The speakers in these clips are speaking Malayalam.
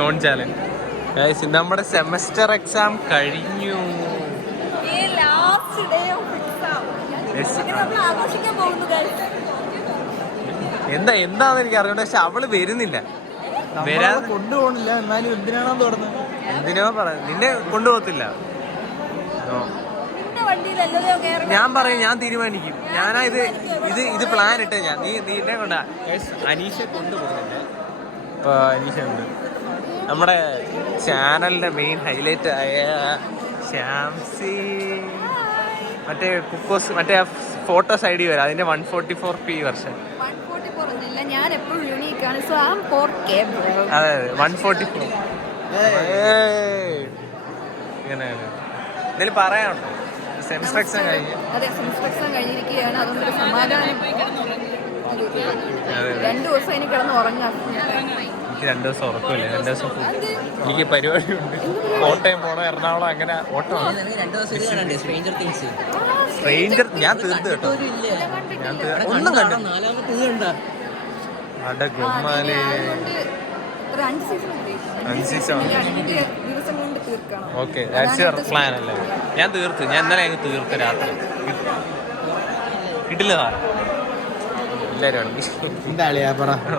Non challenge. നമ്മുടെ സെമസ്റ്റർ എക്സാം കഴിഞ്ഞു. എന്താന്ന് എനിക്ക് അറിയണ്ട. പക്ഷെ അവള് വരുന്നില്ല, കൊണ്ടുപോകണില്ല. എന്നാലും എന്തിനാണോ തുറന്നത്? എന്തിനോ നിന്നെ കൊണ്ടുപോകത്തില്ല. ഞാൻ പറയും, ഞാൻ തീരുമാനിക്കും. ഞാനാ ഇത് പ്ലാൻ ഇട്ടേ ഞാൻ. നീ എന്നെ കൊണ്ടാ. അനീഷ കൊണ്ടുപോകുന്നില്ല. അനീഷ ഉണ്ട്. നമ്മുടെ ചാനലിന്റെ മെയിൻ ഹൈലൈറ്റ് ആയ ശ്യാംസി, മറ്റേ കുക്കോസ്, മറ്റേ ഫോട്ടോസ് ഐ ഡി വരാം. അതിന്റെ 144p വെർഷൻ. അതെ 144. ഇങ്ങനെയാണ്. എന്തെങ്കിലും പറയാനുണ്ടോ? സെമിസ്റ്റർ എക്സാം കഴിഞ്ഞിരിക്കുകയാണ്. അതുകൊണ്ടൊരു സമാധാനം. 2 ദിവസം ഇനി കിടന്ന് ഉറങ്ങാം. എനിക്ക് 2 ദിവസം ഉറക്കമില്ല. 2 ദിവസം എനിക്ക് പരിപാടിയുണ്ട്. കോട്ടയം പോണം, എറണാകുളം, അങ്ങനെ ഓട്ടമാണ്. സ്ട്രേഞ്ചർ ഞാൻ തീർത്ത് കേട്ടോ. ഒന്നും കണ്ടു. അടഗുമ്മാലേ 5 season. Okay, that's your plan അല്ലേ? ഞാൻ തീർത്തു. ഞാൻ ഇന്നലെ അങ്ങ് തീർത്ത് രാത്രി. കിട്ടില്ല എല്ലാവരും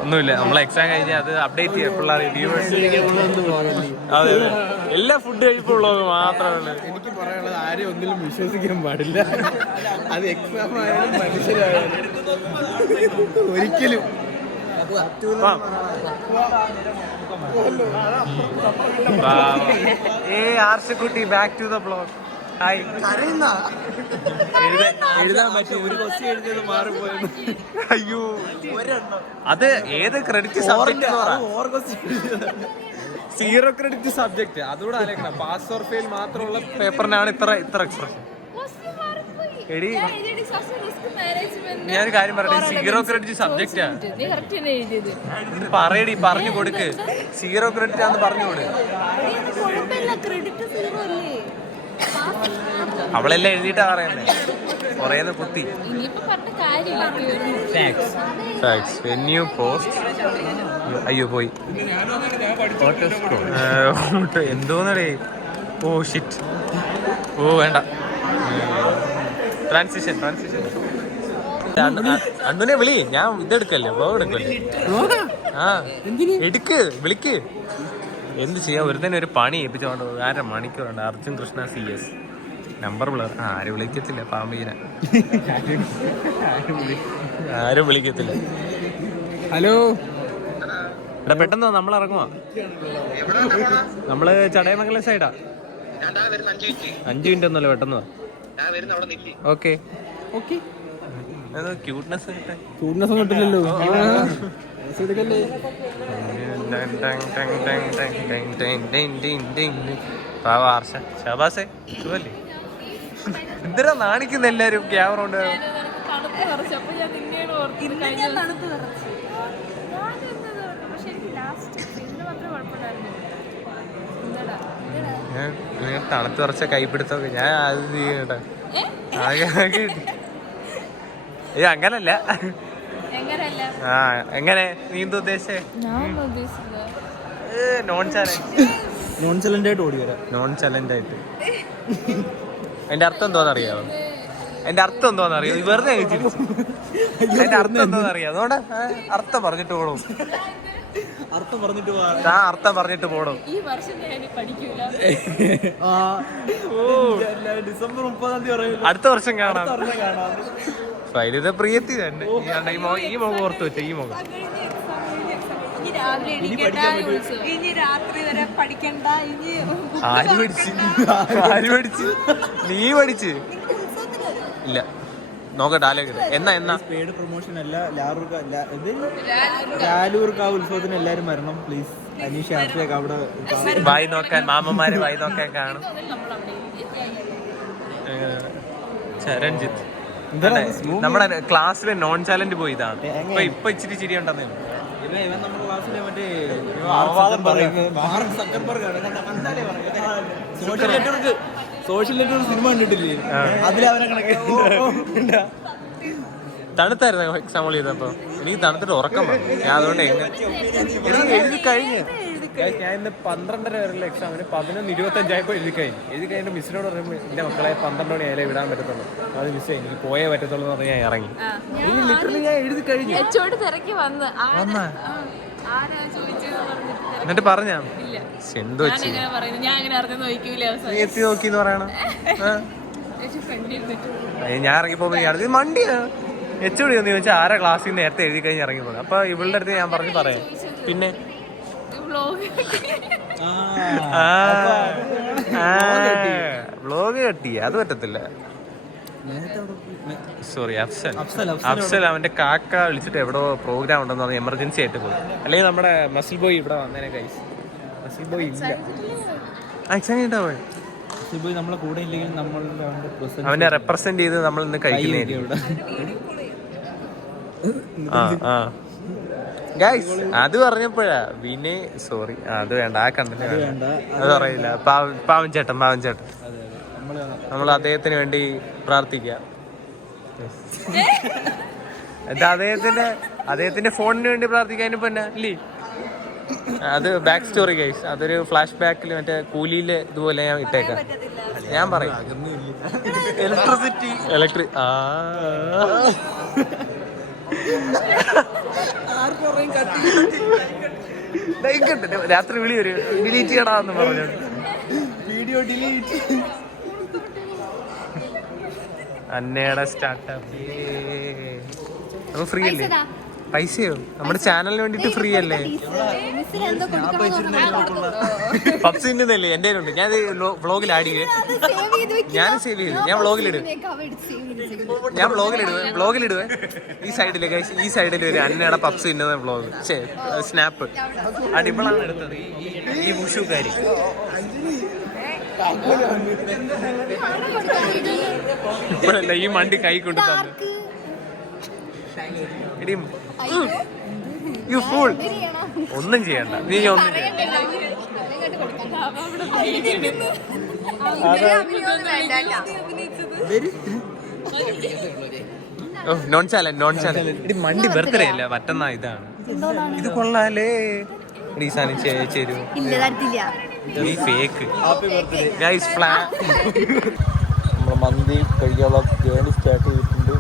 ഒന്നുമില്ല. നമ്മളെ എക്സാം കഴിഞ്ഞാൽ അത് അപ്ഡേറ്റ് ചെയ്യാം. പിള്ളേർ അതെ, എല്ലാ ഫുഡ് കഴിപ്പുള്ളത് മാത്രമല്ല. എനിക്ക് പറയാനുള്ളത്, ആരെയും ഒന്നിലും വിശ്വസിക്കാൻ പാടില്ല. അത് എക്സാം ആയാലും മനുഷ്യരായാലും ഒരിക്കലും. ആർഷക്കുട്ടി, back to the blog. Hi. എഴുതാൻ പറ്റും. ഒരു ക്വസ്റ്റ്യൻ എഴുതിയത് മാറിപ്പോയത്. അയ്യോ, അത് ഏത് ക്രെഡിറ്റ് സബ്ജക്ട്? 0 credit subject. അതുകൂടെ ആലോചിക്കണം. പാസ് ഓർ ഫെയിൽ മാത്രമുള്ള പേപ്പറിനാണ് ഇത്ര എക്സ്പ്രഷൻ. എടി, ഞാനൊരു കാര്യം പറയട്ടെ. 0 ക്രെഡിറ്റ് സബ്ജക്റ്റാ. പറയടി, പറഞ്ഞു കൊടുക്ക്. 0 ക്രെഡിറ്റ് ആണെന്ന് പറഞ്ഞു കൊടുക്ക്. അവളെല്ലാം എഴുതിയിട്ടാ പറയുന്നത്. കുറേന്ന് കുത്തി. അയ്യോ പോയി. എന്തോന്നടേ. Oh shit. ഓ വേണ്ട. ട്രാൻസിഷൻ. അണ്ണുനെ വിളി. ഞാൻ ഇതെടുക്കല്ലേ, ബ്ലോഗ് എടുക്കല്ലേ. ആ എടുക്ക്, വിളിക്ക്. എന്ത് ചെയ്യാം? ഒരുത്തന്നെ ഒരു പണി ഏൽപ്പിച്ചോണ്ട് 1.5 മണിക്കൂറുണ്ട്. Arjun Krishna CS. Number blur. ആരും വിളിക്കത്തില്ല. പാമ്പീന ആരും വിളിക്കത്തില്ല. ഹലോ എടാ, പെട്ടെന്ന് നമ്മൾ ഇറങ്ങുവാ. നമ്മള് ചടയമംഗലം സൈഡാ. 5 മിനിറ്റ് ഒന്നുമല്ല, പെട്ടെന്ന് വാ. ഓക്കെ. ക്യൂട്ട്നെസ് കിട്ടില്ലല്ലോ. എന്തിനാ നാണിക്കുന്ന എല്ലാരും ക്യാമറ കൊണ്ട്? തണുത്ത് കുറച്ച കൈപ്പിടുത്തൊക്കെ ഞാൻ അത് ചെയ്യട്ടെ. അങ്ങനല്ല. ആ എങ്ങനെ നീ എന്താ ഉദ്ദേശിച്ചേ? നോൺ ചലഞ്ച് ആയിട്ട് ഓടി വരാം. നോൺ ചലഞ്ച് ആയിട്ട് അതിന്റെ അർത്ഥം എന്തോന്നറിയാമോ? അതിന്റെ അർത്ഥം എന്തോന്നറിയോ? വെറുതെ അതിന്റെ അർത്ഥം എന്തോന്നറിയാം. അതുകൊണ്ട് അർത്ഥം പറഞ്ഞിട്ട് പോകണം. അർത്ഥം പറഞ്ഞിട്ട് പോകണം. ഡിസംബർ 30-ാം തീയതി അടുത്ത വർഷം കാണാം. ഫൈലിത പ്രിയത്തി തന്നെ. ഈ മുഖം ഓർത്ത് വെച്ച. ഈ മുഖം ആര് പഠിച്ച്? നീ പഠിച്ച് ഇല്ല. നോക്കട്ടെ, ആലോചിക്കട്ടെ. എന്നാ പെയ്ഡ് പ്രൊമോഷൻ അല്ല. ലാലൂർക്കാവ് ഉത്സവത്തിന് എല്ലാരും വരണം പ്ലീസ്. അനീഷ അവിടെ വായി നോക്കാൻ, മാമന്മാരെ വായി നോക്കാൻ കാണും. രഞ്ജിത്ത് നമ്മുടെ ക്ലാസ്സിലെ നോൺ ചാലന്റ് പോയി. ഇതാണ് ഇപ്പൊ ഇച്ചിരി ചിരി ഉണ്ടെന്നേ. ഇവൻ നമ്മുടെ ക്ലാസ്സിലെ മറ്റേ സോഷ്യൽ നെറ്റ്വർക്ക് സിനിമ കണ്ടിട്ടില്ലേ? അതിലവനെ കണക്ക് തണുത്തായിരുന്നു എക്സാം ചെയ്തപ്പോ എനിക്ക് തണുത്തിട്ട് ഉറക്കം വന്നു. ഞാൻ അതുകൊണ്ട് എഴുതി കഴിഞ്ഞ് ഞാൻ ഇന്ന് 12:30 വരെയുള്ള എക്സാമിന് 11:25 എഴുതി കഴിഞ്ഞ് മിസ്സിനോട് പറയുമ്പോൾ എന്റെ മക്കളെ 12 മണി ആയാലേ വിടാൻ പറ്റത്തുള്ളൂ. അത് മിസ്സേ എനിക്ക് പോയേ പറ്റത്തുള്ളൂ എന്ന് പറഞ്ഞ് ഞാൻ ഇറങ്ങി. ലിറ്ററലി ഞാൻ എഴുതി കഴിഞ്ഞു. എന്നിട്ട് പറഞ്ഞാ എന്തോ നീ എത്തി നോക്കിന്ന് പറയണം. ഞാൻ ഇറങ്ങിപ്പോ മണ്ടിയാ എച്ചോടി എന്ന് ചോദിച്ചാൽ ആരാ ക്ലാസ്സിൽ നേരത്തെ എഴുതി കഴിഞ്ഞ് ഇറങ്ങി പോകുന്നത്. അപ്പൊ ഇവളുടെ അടുത്ത് ഞാൻ പറഞ്ഞു പറയാം. പിന്നെ വ്ലോഗ് കെട്ടി അത് പറ്റത്തില്ല. സോറി അഫ്സൽ അവന്റെ കാക്ക വിളിച്ചിട്ട് എവിടോ പ്രോഗ്രാം ഉണ്ടെന്ന് പറഞ്ഞ് എമർജൻസി ആയിട്ട് പോയി. അല്ലെങ്കിൽ നമ്മുടെ മസിൽ ബോയ് ഇവിടെ വന്നേനെ ഗൈസ്. മസിൽ ബോയ് ഇല്ല, എക്സാം പോയി. നമ്മളെ കൂടെ ഇല്ലെങ്കിൽ അവനെ റെപ്രസെന്റ് ചെയ്ത് നമ്മൾ ഇന്ന് കഴിക്കുന്നേ. ഗൈസ് അത് പറഞ്ഞപ്പോഴാ വിനയ് സോറി അത് വേണ്ട, ആ കണ്ടന്റ് വേണ്ട, അത് പറയില്ല. പാവൻ ചേട്ടൻ നമ്മൾ അദ്ദേഹത്തിന് വേണ്ടി പ്രാർത്ഥിക്കാം. എന്താ അദ്ദേഹത്തിന്റെ ഫോണിന് വേണ്ടി പ്രാർത്ഥിക്കാനും പിന്നെ ഇല്ലേ. അത് ബാക്ക് സ്റ്റോറി ഗൈസ്, അതൊരു ഫ്ലാഷ് ബാക്കിൽ മറ്റേ കൂലിയില് ഇതുപോലെ ഞാൻ ഇട്ടേക്കാം. ഞാൻ പറയും ഇലക്ട്രിക് രാത്രി വിളി വരും ഡിലീറ്റ് ചെയ്യണമെന്ന് പറഞ്ഞു. Video delete. അന്നയുടെ സ്റ്റാർട്ടപ്പ് ഫ്രീ അല്ലേ? പൈസയോ? നമ്മുടെ ചാനലിന് വേണ്ടിട്ട് ഫ്രീ അല്ലേ? പപ്സിന്റെ അല്ലേ എന്റെ ഉണ്ട്. ഞാൻ വ്ളോഗിൽ ആഡ് ചെയ്യേ, ഞാൻ സേവ് ചെയ്തു, ഞാൻ വ്ളോഗിലിടും, വ്ളോഗിലിടുവേ. ഈ സൈഡില് ഈ സൈഡിൽ ഒരു അന്നയുടെ പപ്സ് തിന്നുന്ന വ്ളോഗ് സ്നാപ്പ് അടിപൊളാണ് എടുത്തത് ഈ വുഷുകാരി. ഇപ്പോഴല്ല ഈ മണ്ടി കൈ കൊണ്ട് തന്നു. You fool. ഒന്നും ചെയ്യണ്ട നീ, ഒന്നും ചെയ്യണ്ട. നോൺ ചാലഞ്ച് മണ്ടി ബർത്ത്ഡേ അല്ല മറ്റന്നാ. ഇതാണ് ഇത് കൊള്ളാലേ. ഈ സാധനം ചേരൂ. ഈ ഫേക്ക് ഗൈസ് നമ്മള് മന്തി കഴിക്കാനുള്ള ജേണി സ്റ്റാർട്ട് ചെയ്തിട്ടുണ്ട്.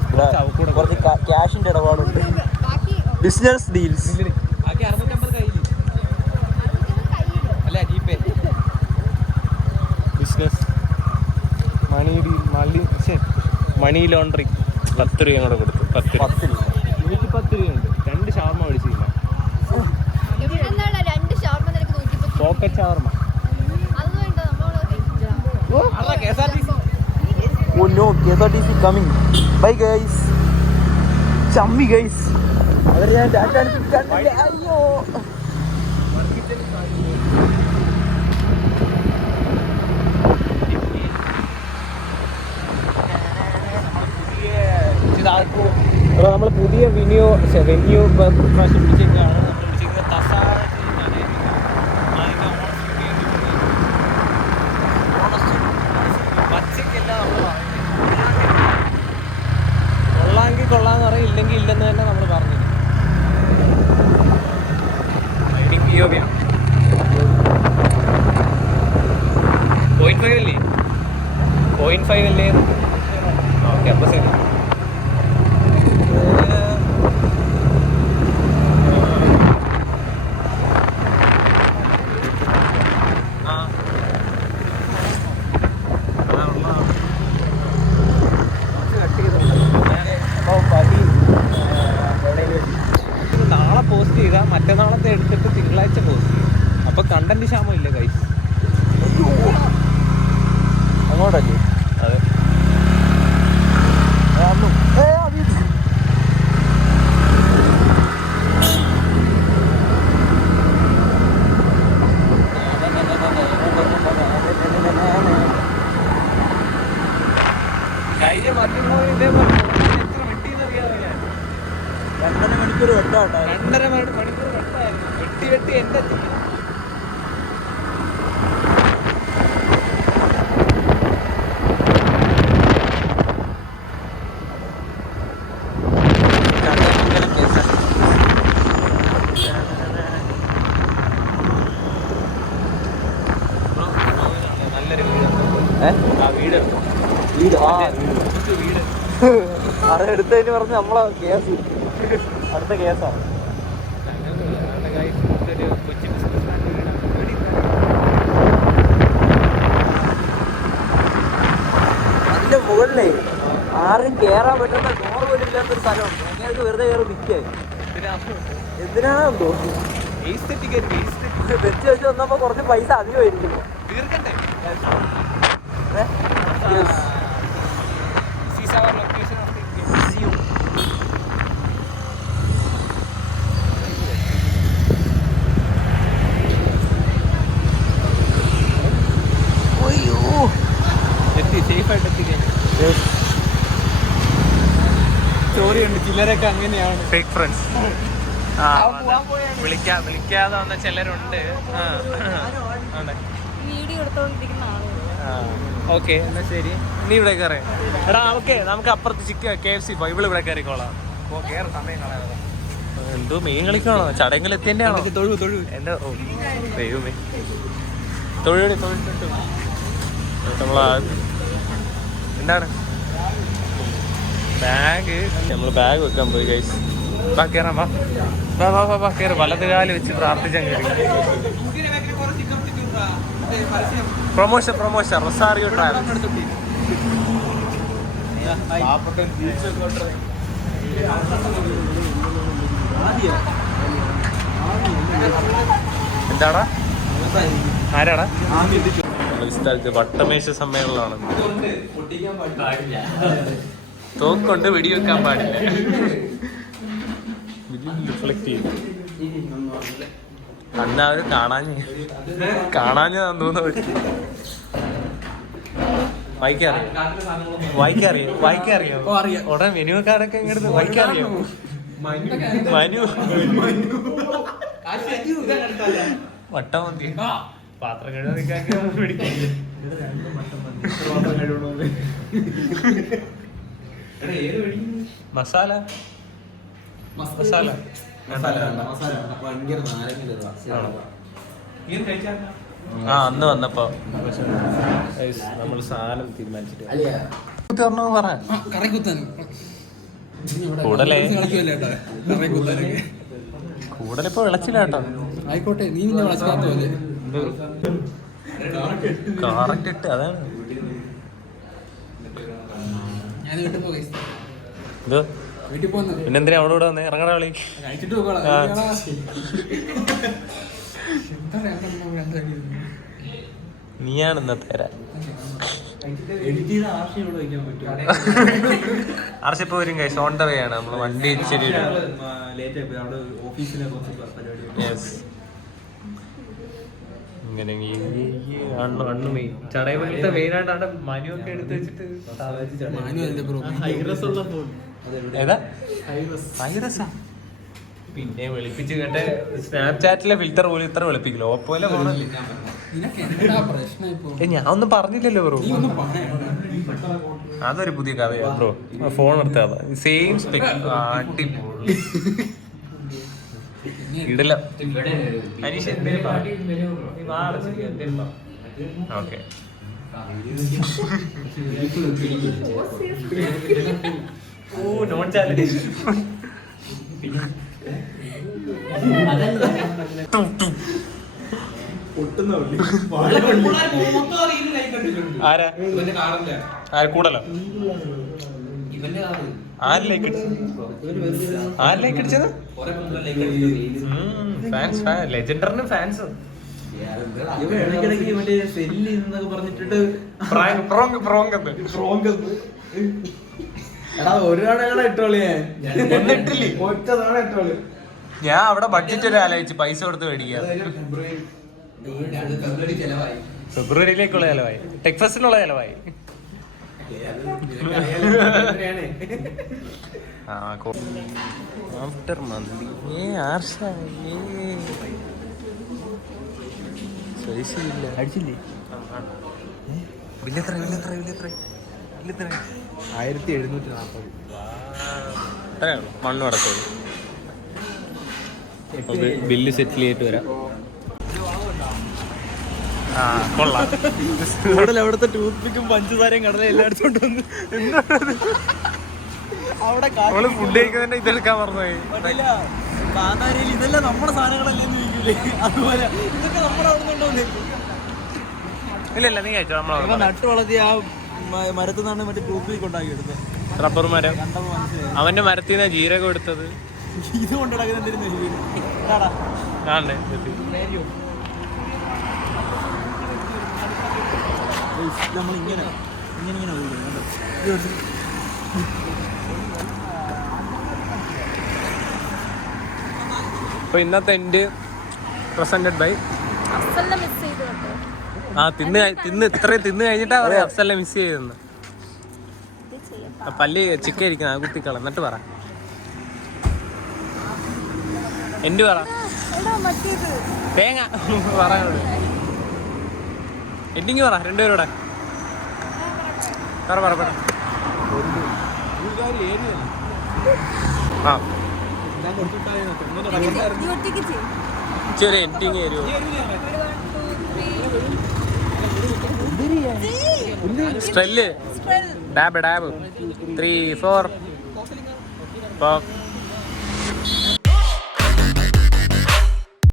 ഇവിടെ കുറച്ച് ക്യാഷിന്റെ ഇടപാടുണ്ട്. Business deals business money laundering 10 രൂപ കൂടെ കൊടുത്തു. 10 രൂപയുണ്ട്. 2 ഷവർമ മേടിച്ചില്ല. Pocket shawarma. Oh no, KSRTC coming. Bye guys. Chummy guys. Agar yan data kaniya ayo. നമ്മൾ പുതിയ വെന്യൂ പ്രാവശ്യം വിളിച്ചേക്കാണ്. നമ്മൾ വിളിച്ചിരിക്കുന്നത് തസാണ്. കൊള്ളാമെങ്കിൽ കൊള്ളാന്ന് പറയും, ഇല്ലെങ്കിൽ ഇല്ലെന്ന് തന്നെ നമ്മൾ പറഞ്ഞു. പോയിന്റ് 5 അല്ലേ? ഓക്കെ, അപ്പോൾ ശരി. നാളെ പോസ്റ്റ് ചെയ്താൽ മറ്റന്നാളത്തെ എടുത്തിട്ട് തിങ്കളാഴ്ച പോസ്റ്റ് ചെയ്യും. അപ്പൊ കണ്ടന്റ് ക്ഷാമം ഇല്ല ഗൈസ്. അങ്ങോട്ടല്ലേ? അതെ. കഴിഞ്ഞ മറ്റുള്ളവർ ഇതേപോലെ എത്ര വെട്ടിയെന്നറിയാതെ ഞാൻ 2.5 മണിക്കൂർ വെട്ടാട്ടോ. 2.5 മണിക്കൂർ വെട്ടായിരുന്നു. വെട്ടി എന്റെ വീട് വീട് വീട് അത് എടുത്തതിന് പറഞ്ഞ് നമ്മളെ കേസ് അടുത്ത കേസാണ്. അതിന്റെ മുകളിലേ ആരും കേറാൻ പറ്റുന്ന ഡോർ പോലും ഇല്ലാത്തൊരു സ്ഥലമുണ്ട്. ഞങ്ങൾക്ക് വെറുതെ കയറി നിൽക്കായി. എന്തിനാണെന്തോ വെച്ച് വെച്ച് വന്നപ്പോ കുറച്ച് പൈസ അധികമായിരിക്കും. തീർക്കണ്ടേ? സേഫായിട്ട് എത്തിക്കാൻ സ്റ്റോറിയുണ്ട്. ചിലരൊക്കെ അങ്ങനെയാണ് ഫേക്ക് ഫ്രണ്ട്സ്. വിളിക്കാതെ വന്ന ചിലരുണ്ട്. വീഡിയോ എടുത്തോണ്ടിരിക്കുന്ന ആളുകൾ. ഓക്കെ എന്നാ ശരി, നീ ഇവിടെ കയറേ. എടാ ഓക്കെ, നമുക്ക് അപ്പുറത്ത് KFC ബൈബിൾ ഇവിടെ കയറിക്കോളാം. സമയം കളയാതെ. എന്തോ മെയിൻ കളിക്കണോ? ചടങ്ങിൽ എത്തിൻ്റെ ആണോ? എൻ്റെ ദൈവമേ, തൊഴിൽ നമ്മളാ എന്താണ് ബാഗ്, നമ്മൾ ബാഗ് വെക്കാൻ പോയി ഗൈസ്. ബാ കയറാം, വാ കയറി. വലത് കാല് വെച്ച് പ്രാർത്ഥിച്ചാൽ കയറി. Promotion Rosario travels. എന്താടാ, ആരാടാ? സ്ഥലത്ത് വട്ടമേശ സമ്മേളനമാണ്. തോക്കൊണ്ട് വെടിവെക്കാൻ പാടില്ല. റിഫ്ലക്ട് ചെയ്യും. അന്ന് അവര് കാണാഞ്ഞതാന്ന് തോന്നുന്നു. വായിക്കറിയോ? ഉടനെ മെനു കാർഡൊക്കെ ഇങ്ങോട്ട് വായിക്കറിയോ? മനു വട്ടമന്തി പാത്രം കഴുകാൻ മസാല അന്ന് വന്നപ്പോ നമ്മൾ സാധനം തീരുമാനിച്ചിട്ട് കൂടുതലിപ്പോ വിളച്ചില്ല കേട്ടോ. ആയിക്കോട്ടെ, നീ നിന്നെ വിളച്ചാത്തല്ലേ. കറക്റ്റ് ഇട്ട് അതാണ്. ഞാൻ വീട്ടിൽ പോയി. എന്തോ പിന്നെന്തിനാ അവിടെ ഇവിടെ വന്നേ? ഇറങ്ങണ കളി നീയാണ് ഇന്നത്തെ ആർഷിപ്പ് വരും കൈസ്. ഓൺ ദ വേ ആണ്. നമ്മള് വണ്ടി ഇച്ചിരി ഇങ്ങനെ ചടയമംഗലത്തെ മെയിനായിട്ടാണ് മനുവൊക്കെ എടുത്ത് വെച്ചിട്ട് ഏതാ ഹൈറസാ. പിന്നെ വെളുപ്പിച്ച് കേട്ടെ സ്നാപ്ചാറ്റിലെ ഫിൽറ്റർ പോലും ഇത്ര വെളുപ്പിക്കില്ല. ഓപ്പോയിലെ ഞാൻ ഒന്നും പറഞ്ഞില്ലല്ലോ ബ്രോ. അതൊരു പുതിയ കഥയാ ബ്രോ. ഫോൺ എടുത്താ സെയിം സ്പെക്. അടിപൊളി ഇടല. അനീഷ് ഓക്കെ ഓ നോൺ ചാലഞ്ച്. ആരാ കൂടലോ? ആരിലേക്ക് അടിച്ചത്? ഫാൻസ് ലെജൻഡറിന് ഫാൻസ് ഞാൻ അവിടെ ബഡ്ജറ്റ് ഒരു ആലോചിച്ച് പൈസ കൊടുത്ത് മേടിക്കുക. ഫെബ്രുവരിയിലേക്കുള്ള ചെലവായി, ടെക്ഫസ്റ്റിനുള്ള ചെലവായി. ആഫ്റ്റർ മന്തി അടിച്ചില്ലേ? ബില്ലെത്ര? 1740. മണ്ണു അടച്ചത്. ബില്ല് സെറ്റിൽ ചെയ്തിട്ട് വരാം. ആ കൊള്ളാം. കൂടുതൽ അവിടുത്തെ ടൂത്ത് പിക്കും പഞ്ചസാരയും കടല എല്ലായിടത്തും കൊണ്ടുവന്ന് അവിടെ അവള് ഫുഡ് കഴിക്കുന്നതിന്റെ ഇതെടുക്കാൻ മറന്നുപോയി. കാന്താരയിൽ ഇതെല്ലാം നമ്മുടെ സാധനങ്ങളല്ലേ ചോദിക്കൂലേ, അതുപോലെ ഇതൊക്കെ നമ്മുടെ അവിടെ നിന്നുണ്ടോന്നേ. ഇല്ല നീ കഴിച്ചോ. നമ്മളെ നട്ട് വളർത്തി ആ മരത്തിൽ നിന്നാണ് മറ്റേ ടൂത്ത് പിക്ക് ഉണ്ടാക്കി എടുത്തത്. റബ്ബർ മരം കണ്ടപ്പോ മനസ്സിലായി അവന്റെ മരത്തിൽ നിന്ന് ജീരകം എടുത്തത്. ഇത് കൊണ്ട് നടക്കുന്നുണ്ട്. നമ്മളിങ്ങനെ ഇങ്ങനെ ഇങ്ങനെ അപ്പൊ ഇന്നത്തെ എൻഡ് പ്രസന്റഡ് ബൈ അഫ്സലിനെ മിസ് ചെയ്തു കേട്ടോ. ആ തിന്ന് ഇത്രയും തിന്ന് കഴിഞ്ഞിട്ടാ പറയാ അഫ്സലിനെ മിസ് ചെയ്തെന്ന്. പല്ലി ചിക്കൻ ഇരിക്കുന്ന കുത്തിക്കള എന്നിട്ട് പറ എൻഡ് പറ. എടാ മറ്റേത് തേങ്ങ പറയാനുള്ളൂ. എൻഡിങ് പറ രണ്ടുപേരൂടെ പറ പറ പറ. ആ നീ ഒറ്റയ്ക്ക് ചെയ്യും. ചെറിയ എൻഡിങ് തരുമോ? സ്ട്രെല്ല് ഡാബ് 3 4